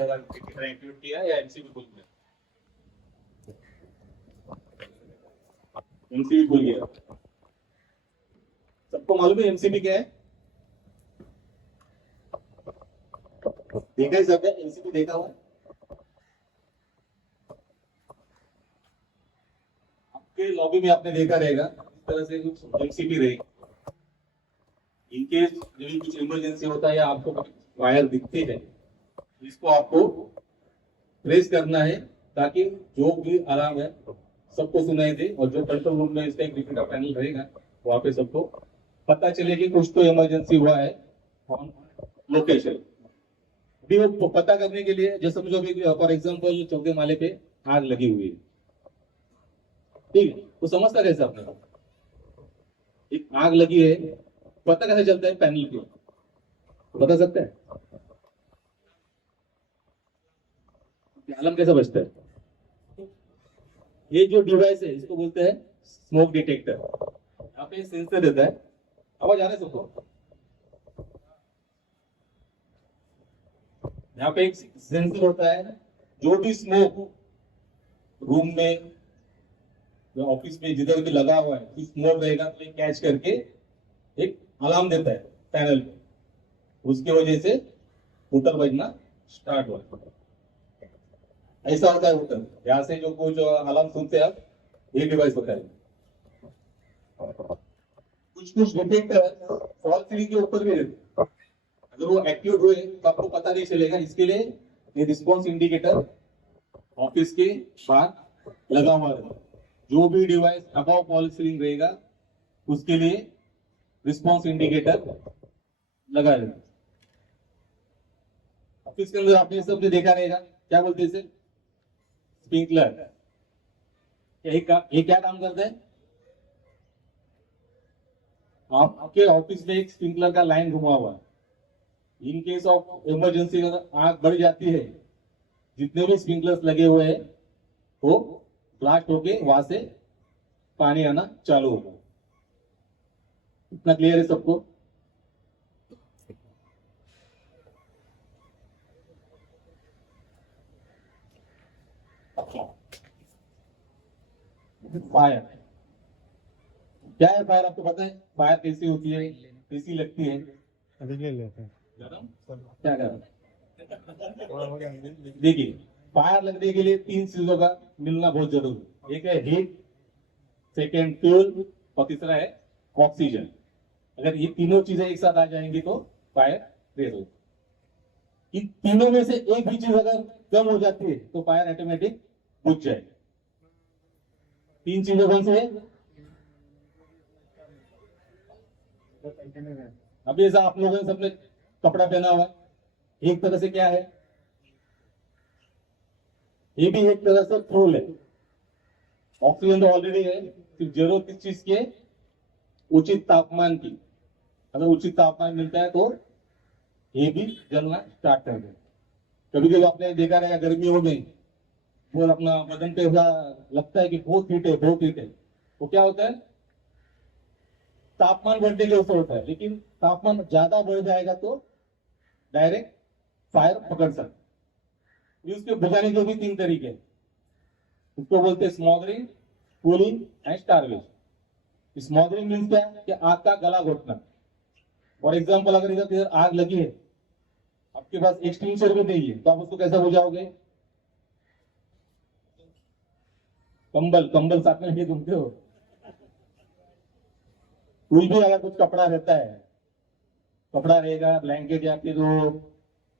लगा कितना एक्टिवेट किया या एमसीबी खुल गया? एमसीबी खुल गया। सबको मालूम है एमसीबी क्या है? देखा है सबने एमसीबी देखा हुआ? आपके लॉबी में आपने देखा रहेगा इस तरह से कुछ एमसीबी रहेगी। इनकेस जब भी कुछ इमरजेंसी होता है या आपको वायर दिखती है, इसको आपको प्रेस करना है ताकि जो भी अलार्म है सबको सुनाई दे, और जो कंट्रोल रूम में इसका एक रिपीटर पैनल रहेगा वहां पे सबको पता चले कि कुछ तो इमरजेंसी हुआ है ऑन लोकेशन। अभी वो पता करने के लिए, जैसे समझो अभी फॉर एग्जांपल चौथे माले पे आग लगी हुई है, ठीक है, तो समझता कैसे आपने? एक आग लगी है, पता कैसे चलता है? पैनल पे बता सकते हैं? अलार्म कैसे बजता है? ये जो डिवाइस है इसको बोलते हैं स्मोक डिटेक्टर। यहाँ पे सेंसर देता है, आवाज आ रहा है सबको? यहाँ पे एक सेंसर होता है, जो भी स्मोक रूम में या ऑफिस में जिधर भी लगा हुआ है स्मोक रहेगा तो ये कैच करके एक अलार्म देता है पैनल पे, उसकी वजह से होटल बजना स्टार्ट होता है। ऐसा होता है होटल, यहाँ से जो कुछ अलार्म सुनते हैं आप, ये डिवाइस होता है। कुछ कुछ डिटेक्टर फॉल सीलिंग के ऊपर भी रहते हैं, अगर वो एक्टिव हुए तो आपको पता नहीं चलेगा। इसके लिए ये रिस्पॉन्स इंडिकेटर ऑफिस के बाहर लगा हुआ है। जो भी डिवाइस अबाव फॉल सीलिंग रहेगा उसके लिए रिस्पॉन्स इंडिकेटर लगा रहेगा। ऑफिस के अंदर आपने सबने देखा रहेगा, क्या बोलते हैं इसे? स्प्रिंकलर। ये क्या काम करता है? आपके ऑफिस में एक स्प्रिंकलर का लाइन घुमा हुआ है, इन केस ऑफ इमरजेंसी अगर आग बढ़ जाती है, जितने भी स्प्रिंकलर्स लगे हुए हैं वो ब्लास्ट होके वहां से पानी आना चालू होगा। इतना क्लियर है सबको? फायर क्या है? फायर आपको पता है फायर कैसी होती है, कैसी लगती है? ले लेते हैं। क्या कर देखिए, फायर लगने के लिए तीन चीजों का मिलना बहुत जरूरी है। एक है हीट, सेकेंड फ्यूल, और तीसरा है ऑक्सीजन। अगर ये तीनों चीजें एक साथ आ जाएंगी तो फायर रेज होगी। इन तीनों में से एक भी चीज अगर कम हो जाती है तो फायर ऑटोमेटिक बुझ जाएगी। तीन चीजें कौन से है? अभी ऐसा आप लोगों ने सबने कपड़ा पहना हुआ है, एक तरह से क्या है? ये भी एक तरह से फ्यूल है। ऑक्सीजन तो ऑलरेडी है, सिर्फ जरूरत किस चीज की है? उचित तापमान की। अगर उचित तापमान मिलता है तो ये भी जलना स्टार्ट कर दे। कभी कभी आपने देखा रहेगा गर्मियों में वो अपना बदन पे ऐसा लगता है कि बहुत हीट है, बहुत हीट है। तो क्या होता है? तापमान बढ़ने के ऊपर होता है, लेकिन तापमान ज्यादा बढ़ जाएगा तो डायरेक्ट फायर पकड़ सकता है। उसके बुझाने के भी तीन तरीके हैं, उसको बोलते हैं स्मॉगरिंग, कूलिंग एंड स्टारवेशन। स्मॉगरिंग मीन्स क्या है? कि आग का गला घोटना। फॉर एग्जाम्पल अगर इधर आग लगी है, आपके पास एक्सटिंग्विशर भी नहीं है, तो आप उसको कैसे बुझाओगे? कंबल कंबल साथ में लेके घूमते हो? कोई भी अगर कुछ कपड़ा रहता है, कपड़ा रहेगा, ब्लैंकेट या फिर वो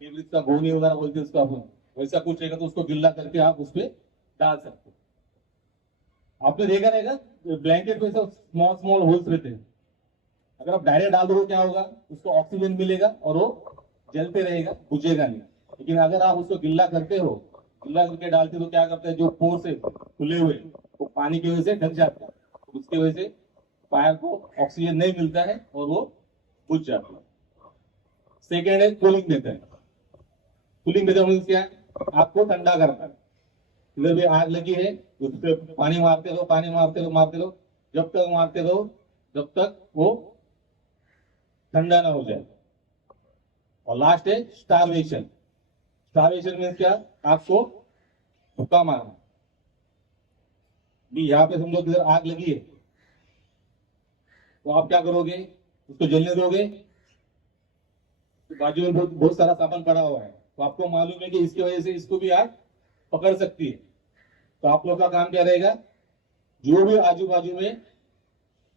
फेब्रिक का गोनी वगैरह बोलते हैं उसको अपन, वैसा कुछ रहेगा तो उसको गिल्ला करके आप उस पर डाल सकते हो। आपने देखा रहेगा ब्लैंकेट में सब स्मॉल स्मॉल होल्स रहते हैं, अगर आप डायरेक्ट डाल दोगे क्या होगा? उसको ऑक्सीजन मिलेगा और वो जलते रहेगा, बुझेगा नहीं। लेकिन अगर आप उसको गिल्ला करते हो, गिल्ला करके डालते हो तो क्या करता है? जो पोर्स है खुले हुए वो पानी की वजह से ढक जाते हैं, तो उसकी वजह से फायर को ऑक्सीजन नहीं मिलता है और वो बुझ जाता है। सेकेंड है cooling method. Cooling method means क्या है? आपको ठंडा करना है। इधर भी आग लगी है, उस पर पानी मारते रहो, पानी मारते रहो, मारते रहो, जब तक मारते रहो जब तक वो ठंडा ना हो जाए। और लास्ट है स्टारवेशन। स्टार्वेशन मीन्स क्या, आपको भूखा मारना। भी यहाँ पे समझो कि आग लगी है, तो आप क्या करोगे, उसको जलने दोगे? तो बाजू में बहुत बहुत सारा सामान पड़ा हुआ है, तो आपको मालूम है कि इसकी वजह से इसको भी आग पकड़ सकती है। तो आप लोग का काम क्या रहेगा, जो भी आजू बाजू में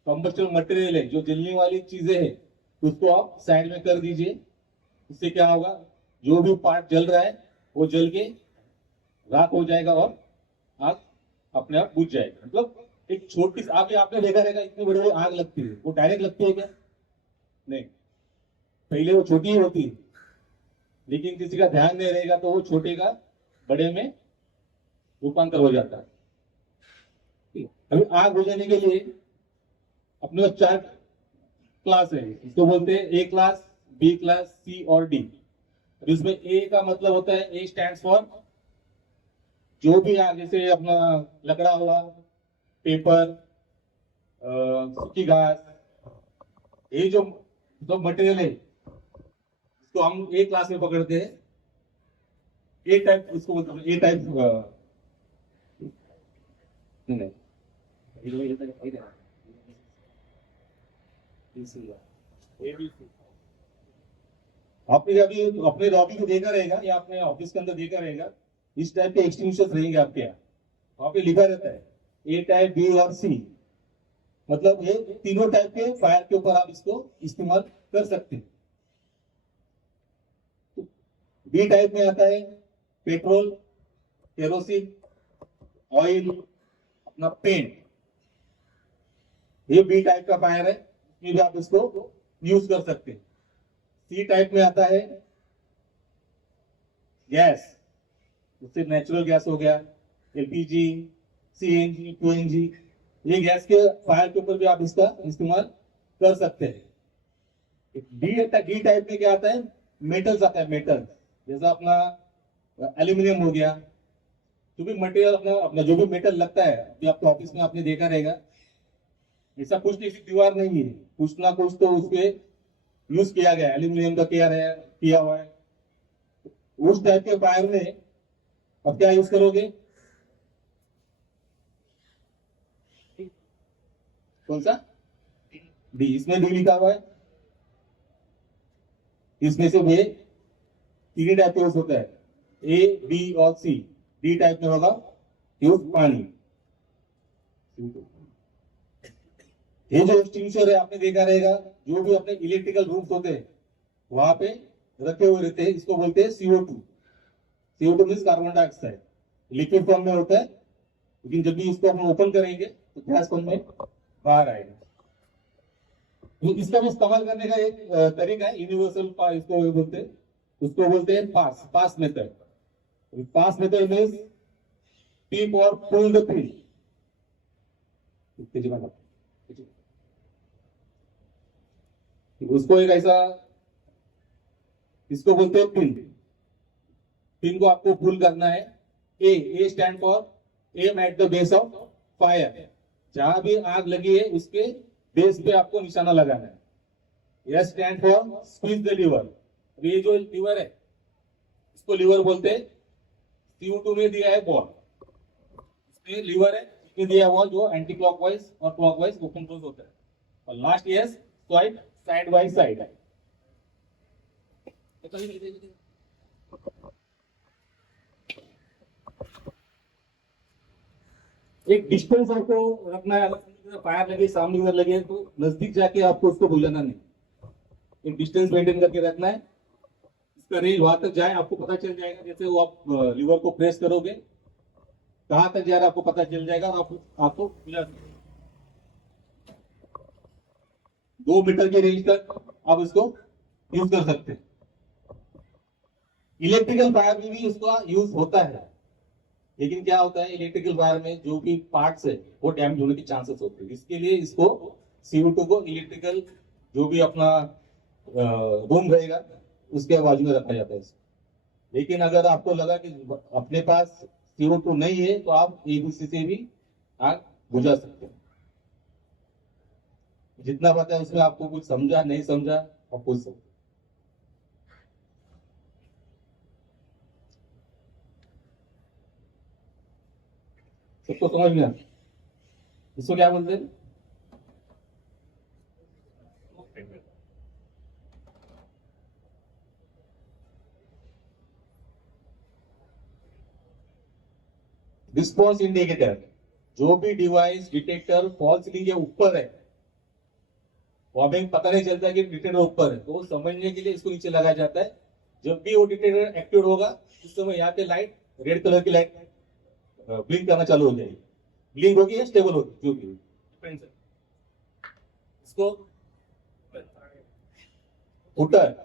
कंबस्टेबल मटेरियल है, जो जलने वाली चीजें हैं, उसको आप साइड में कर दीजिए। इससे क्या होगा, जो भी पार्ट जल रहा है वो जल के राख हो जाएगा और आग अपने आप बुझ जाएगा। मतलब एक छोटी सी आग, आपने देखा रहेगा इतनी बड़ी बड़ी आग लगती है, वो डायरेक्ट लगती है क्या? नहीं, पहले वो छोटी ही होती है, लेकिन किसी का ध्यान नहीं रहेगा तो वो छोटे का बड़े में रूपांतर हो जाता है। अभी आग बुझाने के लिए अपने पास 4 क्लास है, इसको बोलते हैं ए क्लास, बी क्लास, सी और डी। इसमें ए का मतलब होता है, ए स्टैंड्स फॉर जो भी आग, जैसे अपना लकड़ा हुआ, पेपर, सूखी घास, ये जो मटेरियल है, इसको हम ए क्लास में पकड़ते हैं। ए टाइप उसको बोलते हैं, ए टाइप नहीं, आपने अभी अपने लॉबी में देखा रहेगा या अपने ऑफिस के अंदर देखा रहेगा, इस टाइप के एक्सटिंग्विशर्स रहेंगे आपके यहाँ। वहां पे लिखा रहता है ए टाइप, बी और सी। मतलब ये तीनों टाइप के फायर के ऊपर आप इसको इस्तेमाल कर सकते हैं। बी टाइप में आता है पेट्रोल, केरोसिन, ऑयल, अपना पेंट। ये बी टाइप का फायर है, इसमें भी आप इसको यूज कर सकते हैं। सी टाइप में आता है गैस, उससे नेचुरल गैस हो गया, एलपीजी, सीएनजी, पीएनजी। ये गैस के फायर के ऊपर भी आप इसका इस्तेमाल कर सकते हैं। डी टाइप में क्या आता है, मेटल्स आता है, मेटल जैसा अपना एल्यूमिनियम हो गया। जो भी मटेरियल अपना अपना जो भी मेटल लगता है, अभी आपके ऑफिस में आपने देखा रहेगा, ऐसा कुछ नहीं, दीवार नहीं है, कुछ ना कुछ तो उसपे यूज किया गया, एल्यूमिनियम का किया हुआ है। उस टाइप के फायर में अब क्या यूज करोगे, कौन सा? डी, इसमें डी लिखा हुआ है। इसमें से वे तीन टाइप का यूज होता है, ए, बी और सी। डी टाइप में होगा यूज पानी। ये जो एक्सटिंग्विशर है आपने देखा रहेगा, जो भी अपने इलेक्ट्रिकल रूम्स होते हैं वहां पे रखे हुए रहते हैं, इसको बोलते हैं CO2। CO2 means carbon dioxide, liquid form में होता है, लेकिन जब भी इसको हम ओपन करेंगे तो गैस फॉर्म में बाहर आएगा। तो इसका भी इस्तेमाल करने का एक तरीका है, यूनिवर्सल इसको बोलते हैं, उसको बोलते हैं पास मेथड। पास मेथड मीन्स टीप और पुल द पिन। उसको एक ऐसा, इसको बोलते हैं पिन। पिन को आपको पुल करना है। A stand for aim at the base of fire. जहां भी आग लगी है उसके बेस पे आपको निशाना लगाना है। S stand for squeeze the lever. ये जो लीवर है इसको लीवर बोलते हैं। CO2 में दिया है बॉल, इसमें लीवर है, इसमें दिया बॉल जो एंटी क्लॉकवाइज और क्लॉकवाइज ओपन क्लोज होता है। और last S swipe side by side है। एक डिस्टेंस आपको रखना है, अगर फायर लगे सामने उधर लगे तो नजदीक जाके आपको उसको भूलना नहीं, एक डिस्टेंस मेंटेन करके रखना है। इसका रेंज वहां तक जाए आपको पता चल जाएगा, जैसे वो आप लीवर को प्रेस करोगे कहां तक जा रहा है आपको पता चल जाएगा और आपको बुझा सकते 2 मीटर की रेंज तक आप इसको यूज कर सकते हैं। इलेक्ट्रिकल फायर में भी इसका यूज होता है, लेकिन क्या होता है इलेक्ट्रिकल वायर में जो भी पार्ट्स है वो डैमेज होने के चांसेस होते हैं। इसके लिए इसको CO2 को इलेक्ट्रिकल जो भी अपना रूम रहेगा उसके बाजू में रखा जाता है। लेकिन अगर आपको लगा कि अपने पास CO2 नहीं है तो आप ABC से भी आग बुझा सकते हैं। जितना पता है उसमें आपको कुछ समझा नहीं समझा आप पूछ सकते। सबको समझ में आता? इसको क्या बोलते हैं? Response indicator. जो भी डिवाइस डिटेक्टर फॉल्स सीलिंग के ऊपर है, वो हमें पता नहीं चलता कि डिटेक्टर ऊपर है, तो वो समझने के लिए इसको नीचे लगाया जाता है। जब भी वो डिटेक्टर एक्टिव होगा, उस समय यहाँ पे लाइट, रेड कलर की लाइट ब्लिंक करना चालू हो जाएगी। ब्लिंक होगी या स्टेबल होगी, जो भी इसको फुटर।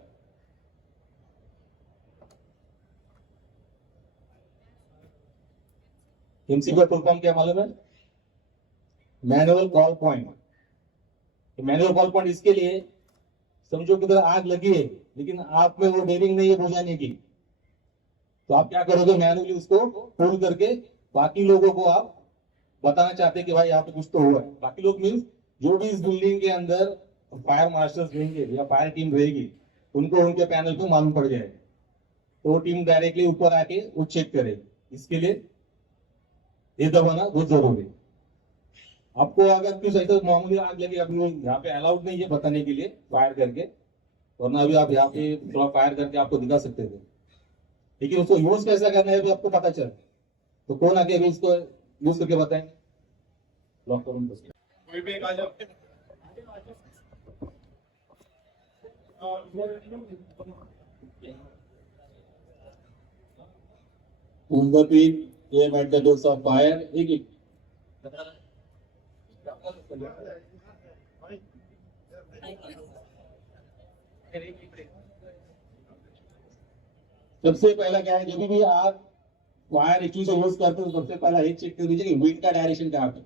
एमसीक्यू का फुल फॉर्म क्या मालूम है? Manual call point. Manual call point इसके लिए, समझो कि उधर आग लगी है लेकिन आप में वो डेयरिंग नहीं है बुझाने की, तो आप क्या करोगे? मैनुअली उसको फोन करके बाकी लोगों को आप बताना चाहते हैं कि भाई यहाँ पे कुछ तो हुआ है। बाकी लोग मीन्स जो भी इस बिल्डिंग के अंदर फायर मार्शल्स रहेंगे या फायर टीम रहेगी, उनको उनके पैनल पे मालूम पड़ जाएगा, तो वो टीम डायरेक्टली ऊपर आके वो चेक करे। इसके लिए ये दबाना बहुत जरूरी है। आपको अगर कुछ ऐसा मामूली आग लगे, अभी यहाँ पे अलाउड नहीं है बताने के लिए फायर करके, वरना अभी आप यहाँ पे थोड़ा फायर करके आपको दिखा सकते थे, लेकिन उसको यूज कैसा करना है अभी आपको पता चल, तो कौन आगे अभी इसको यूज करके बताएंगे? लॉक करूँ कोई भी आ जाओ। उन्नति ये मेथड्स ऑफ फायर एक सबसे पहला क्या है, जब भी आप वायर इश्यू से यूज करते हो, सबसे पहला ये चेक कर लीजिए कि विंड का डायरेक्शन कहाँ पे।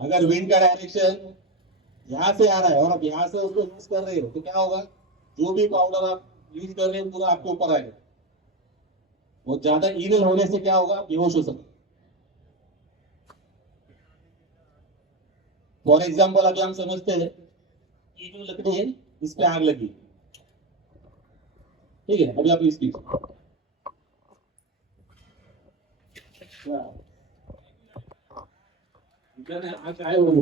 अगर विंड का डायरेक्शन यहाँ से आ रहा है और आप यहाँ से उसको यूज कर रहे हो, तो क्या होगा? जो भी पाउडर आप यूज कर रहे हो पूरा आपके ऊपर आएगा। बहुत ज्यादा ईगल होने से क्या होगा? बेहोश हो सकते। फॉर एग्जाम्पल अभी हम समझते हैं ये जो लकड़ी है इस पे आग लगी, ठीक है? अभी आप इसकी आग आए वो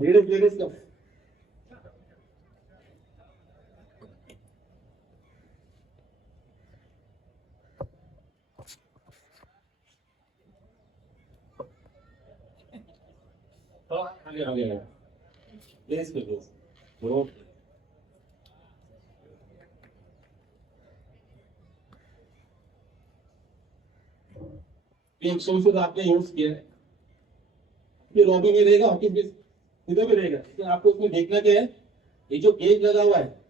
लेडीज का आगे प्लेस पे प्लेस वो एक सोल्यूशन आपने यूज किया है, ये लॉबी में रहेगा, ऑफिस में इधर भी रहेगा, लेकिन आपको उसमें देखना क्या है? ये जो गेज लगा हुआ है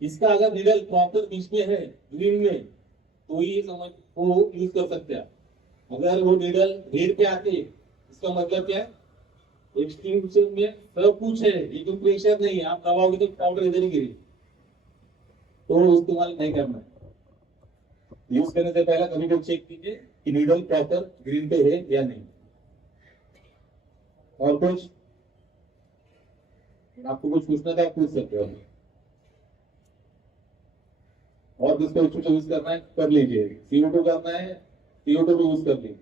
इसका अगर निडल प्रॉपर बीच में है ग्रीन में, तो ये समझ वो यूज कर सकते हैं। अगर वो निडल रेड पे आती है, इसका मतलब क्या है? एक्सटिंग्विशर में सब कुछ है लेकिन प्रेशर नहीं है, आप दबाओगे तो पाउडर इधर ही गिरी, तो इस्तेमाल नहीं करना है। यूज करने से पहले कभी कभी चेक कीजिए कि नीडल प्रॉपर ग्रीन पे है या नहीं। और कुछ आपको कुछ पूछना था, पूछ सकते हो। और जिसको यूज करना है कर लीजिए। CO2 करना है, CO2 भी यूज कर लीजिए।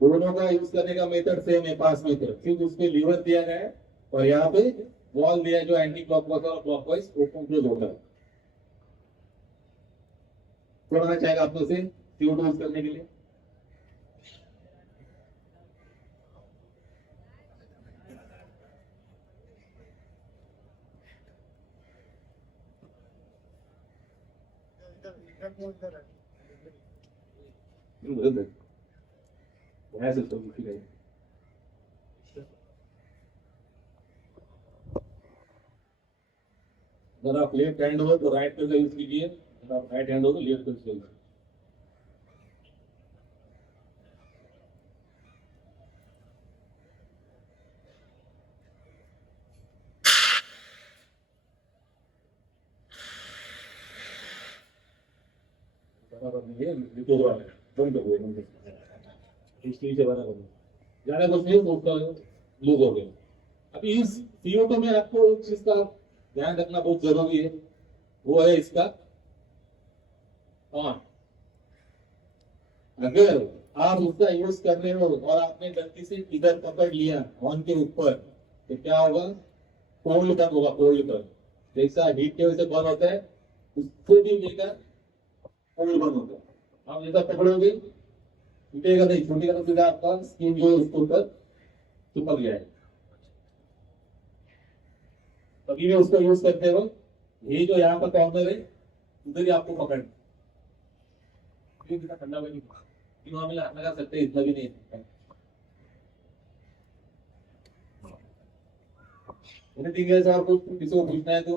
दोनों का यूज करने का मेथड सेम है, पास मेथड। सिर्फ उसमें लीवर दिया गया है और यहाँ पे वॉल दिया है जो एंटी क्लॉकवाइज और क्लॉकवाइज ओपन होता है। पढ़ना चाहेगा आप लोग से CO2 यूज करने के लिए? ऐसे तो लिखी गई। अगर आप लेफ्ट हैंड हो तो राइट का यूज कीजिए, अगर आप राइट हैंड हो तो लेफ्ट का यूज कीजिए। बराबर नहीं है, लिखो वाले बंद हो गए, हिस्ट्री से बराबर नहीं, ज्यादा कुछ नहीं, तो उसका लूज हो गया। अभी इस CO2 में आपको एक चीज का ध्यान रखना बहुत जरूरी है, वो है इसका ऑन। अगर आप उसका यूज कर रहे हो और आपने गलती से इधर पकड़ लिया ऑन के ऊपर तो क्या होगा, कोल्ड बर्न होगा, कोल्ड बर्न। जैसा हीट के वजह से बर्न होता है उसको भी लेकर कोल्ड बर्न होता है। आप जैसा पकड़ोगे छूटेगा नहीं, छूटेगा तो सीधा आपका स्किन जो है उसके ऊपर चिपक जाएगा। तभी भी उसको यूज करते हो, ये जो यहाँ पर कॉर्नर है उधर ही आपको पकड़ ठंडा पानी नॉर्मल लगा सकते हैं, इतना भी नहीं है। एनीथिंग एल्स, और कुछ किसी को पूछना है तो